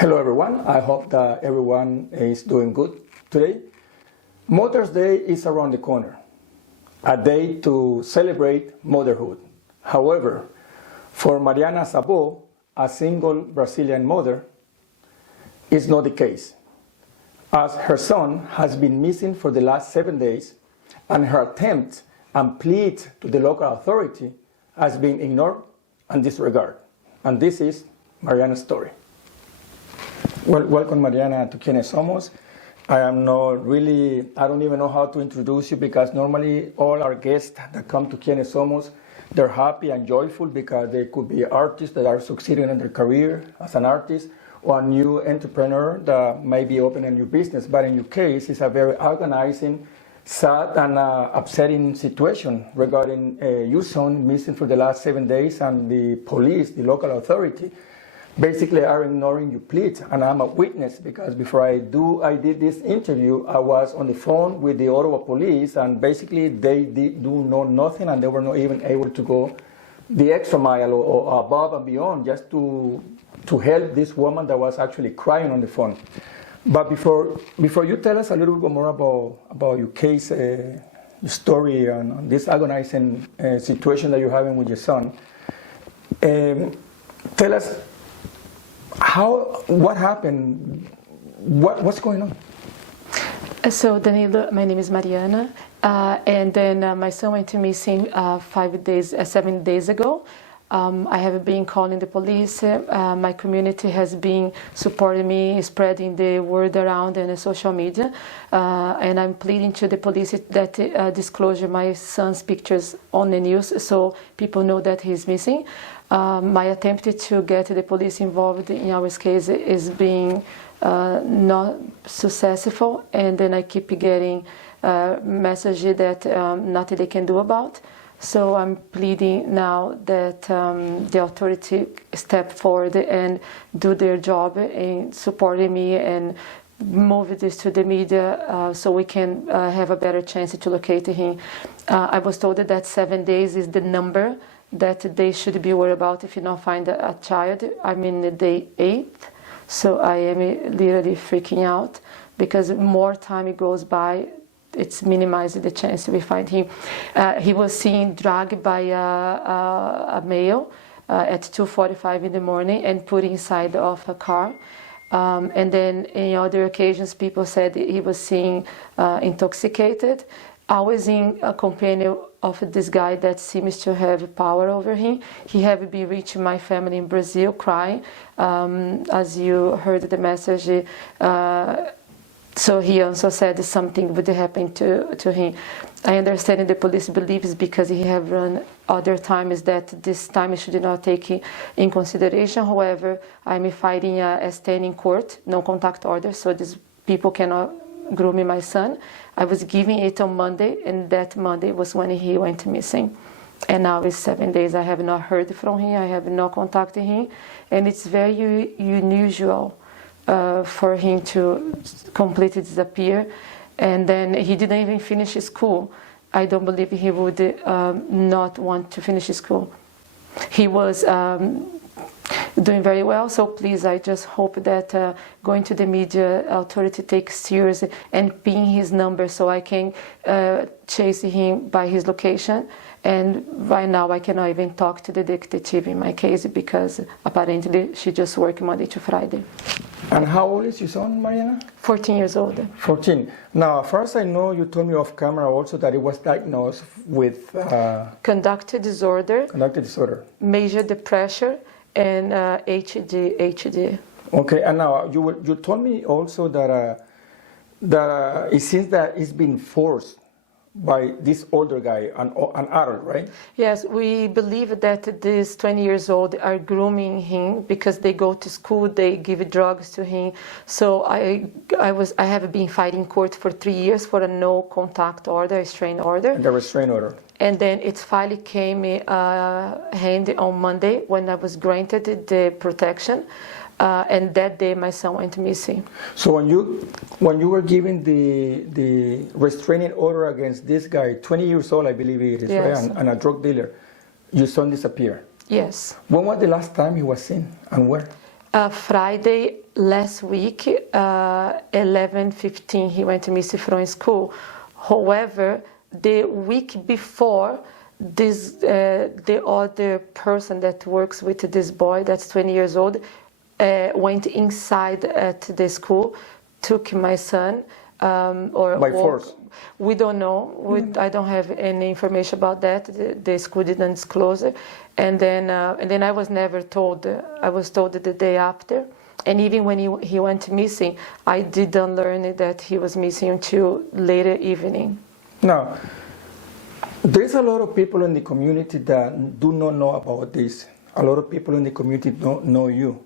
Hello everyone, I hope that everyone is doing good today. Mother's Day is around the corner, a day to celebrate motherhood. However, for Mariana Sabo, a single Brazilian mother, is not the case, as her son has been missing for the last 7 days and her attempt and plea to the local authority has been ignored and disregarded. And this is Mariana's story. Well, welcome Mariana to Quienes, Somos. I don't even know how to introduce you because normally all our guests that come to Quienes Somos, they're happy and joyful because they could be artists that are succeeding in their career as an artist or a new entrepreneur that may be opening a new business. But in your case, it's a very agonizing, sad and upsetting situation regarding your son missing for the last 7 days and the police, the local authority, basically are ignoring your pleas. And I'm a witness because before I did this interview, I was on the phone with the Ottawa Police and basically they do know nothing and they were not even able to go the extra mile or above and beyond just to help this woman that was actually crying on the phone. But before you tell us a little bit more about your case, your story and this agonizing situation that you're having with your son, tell us what happened, what's going on? So Danilo, my name is Mariana, and then my son went missing 7 days ago. I have been calling the police. My community has been supporting me, spreading the word around in the social media, and I'm pleading to the police that disclosure my son's pictures on the news so people know that he's missing. My attempt to get the police involved in our case is being not successful, and then I keep getting messages that nothing they can do about. So I'm pleading now that the authority step forward and do their job in supporting me and move this to the media so we can have a better chance to locate him. I was told that 7 days is the number that they should be worried about if you don't find a child. I'm in the day 8, so I am literally freaking out because more time it goes by, it's minimizing the chance we find him. He was seen dragged by a male at 2:45 in the morning and put inside of a car. And then in other occasions, people said he was seen intoxicated, always in a companion of this guy that seems to have power over him. He have been reaching my family in Brazil crying, as you heard the message. So he also said something would happen to him. I understand the police believes because he have run other times that this time should not take in consideration. However, I'm fighting a standing court, no contact order, so these people cannot groom my son. I was giving it on Monday, and that Monday was when he went missing. And now it's 7 days. I have not heard from him. I have not contacted him, and it's very unusual for him to completely disappear. And then he didn't even finish school. I don't believe he would not want to finish school. He was doing very well, so please, I just hope that going to the media authority takes serious and ping his number so I can chase him by his location. And right now I cannot even talk to the detective in my case because apparently she just works Monday to Friday. And how old is your son, Mariana? 14 years old. 14. Now, first I know you told me off camera also that it was diagnosed with conduct disorder, major depression, and HD. Okay, and now you told me also that it seems that it's been forced by this older guy, an adult, right? Yes, we believe that these 20 years old are grooming him because they go to school, they give drugs to him. So I have been fighting court for 3 years for a no contact order, a restraint order. The restraint order. And then it finally came handy on Monday when I was granted the protection. And that day my son went missing. So when you were given the restraining order against this guy, 20 years old I believe he is, yes, right? And a drug dealer, your son disappeared. Yes. When was the last time he was seen and where? Friday last week, 11:15, he went missing from school. However, the week before, the other person that works with this boy, that's 20 years old, went inside at the school, took my son. By force? We don't know. I don't have any information about that. The school didn't disclose it. And then I was never told. I was told the day after. And even when he went missing, I didn't learn that he was missing until later evening. Now, there's a lot of people in the community that do not know about this. A lot of people in the community don't know you.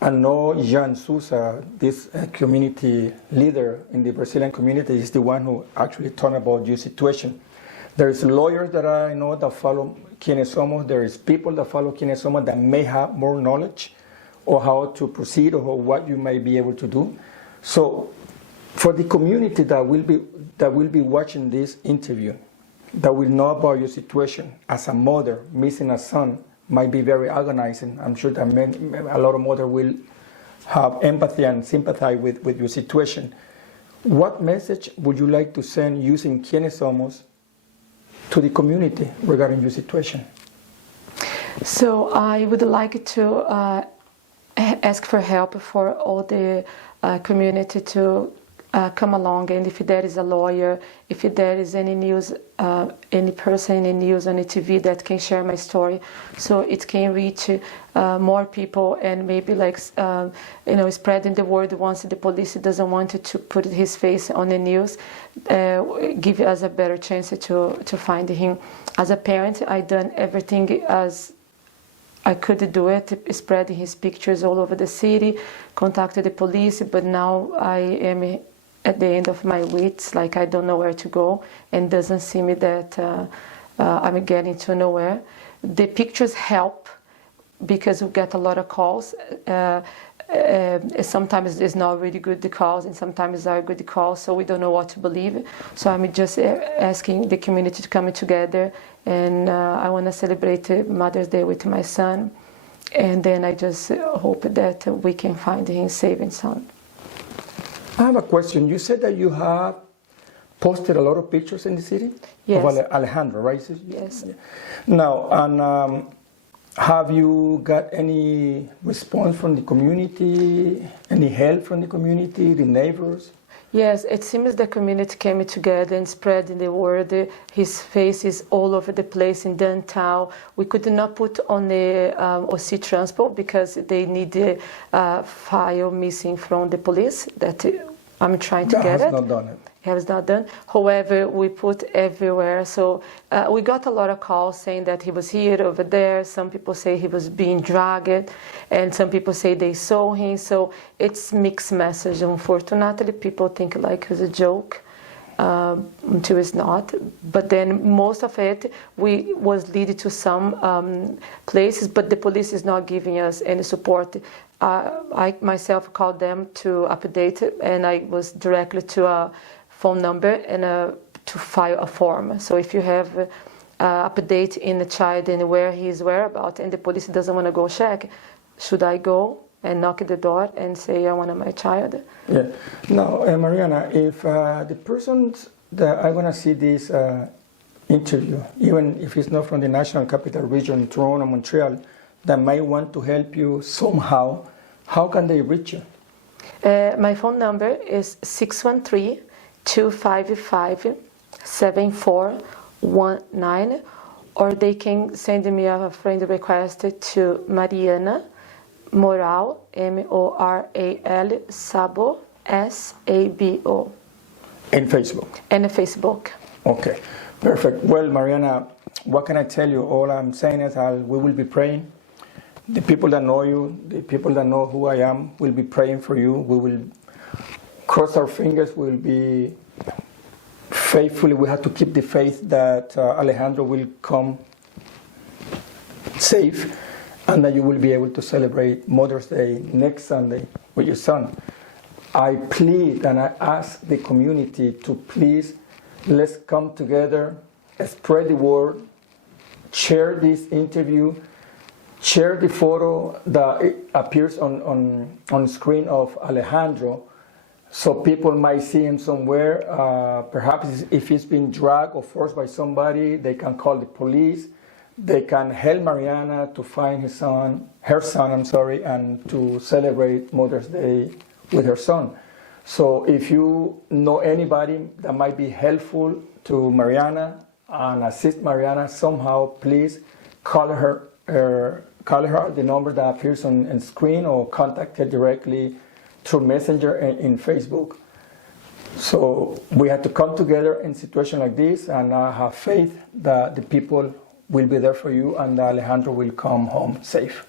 I know Jan Sousa, this community leader in the Brazilian community, is the one who actually told about your situation. There's lawyers that I know that follow Quienes Somos. There is people that follow Quienes Somos that may have more knowledge or how to proceed or what you may be able to do. So for the community that will be watching this interview, that will know about your situation as a mother missing a son, might be very agonizing. I'm sure that a lot of mothers will have empathy and sympathize with your situation. What message would you like to send using Quienes Somos to the community regarding your situation? So I would like to ask for help for all the community to come along, and if there is a lawyer, if there is any news, any person in news on the TV that can share my story, so it can reach more people and maybe spreading the word once the police doesn't want to put his face on the news, give us a better chance to find him. As a parent, I done everything as I could do it, spreading his pictures all over the city, contacted the police, but now I am at the end of my wits, like I don't know where to go, and doesn't seem that I'm getting to nowhere. The pictures help because we get a lot of calls. Sometimes it's not really good the calls, and sometimes are good calls, so we don't know what to believe. So I'm just asking the community to come together, and I want to celebrate Mother's Day with my son, and then I just hope that we can find him safe and sound. I have a question. You said that you have posted a lot of pictures in the city? Yes. Of Alejandro, right? Yes. Now, and have you got any response from the community, any help from the community, the neighbors? Yes, it seems the community came together and spreading the word. His face is all over the place in downtown. We could not put on the OC transport because they need the file missing from the police that I'm trying to get it. That has not done it. Has not done. However, we put everywhere. So we got a lot of calls saying that he was here, over there. Some people say he was being dragged, and some people say they saw him. So it's mixed message. Unfortunately, people think like it's a joke until it's not. But then most of it was leading to some places, but the police is not giving us any support. I myself called them to update it, and I was directly to a phone number and to file a form. So if you have update in the child and where he is whereabouts, and the police doesn't want to go check, should I go and knock at the door and say I want my child? Yeah. Now, Mariana, if the persons that are going to see this interview, even if it's not from the National Capital Region, Toronto, Montreal, that might want to help you somehow, how can they reach you? My phone number is 613-255-7419, or they can send me a friend request to Mariana Moral, Moral Sabo, Sabo. In Facebook? And Facebook. Okay, perfect. Well, Mariana, what can I tell you? All I'm saying is we will be praying. The people that know you, the people that know who I am, will be praying for you. We will cross our fingers. We will be faithfully. We have to keep the faith that Alejandro will come safe, and that you will be able to celebrate Mother's Day next Sunday with your son. I plead and I ask the community to please, let's come together, spread the word, share this interview, share the photo that appears on screen of Alejandro, so people might see him somewhere. Perhaps if he's been dragged or forced by somebody, they can call the police. They can help Mariana to find her son, and to celebrate Mother's Day with her son. So if you know anybody that might be helpful to Mariana and assist Mariana somehow, please call her the number that appears on screen, or contact her directly through Messenger and in Facebook. So we have to come together in situations like this, and I have faith that the people will be there for you and Alejandro will come home safe.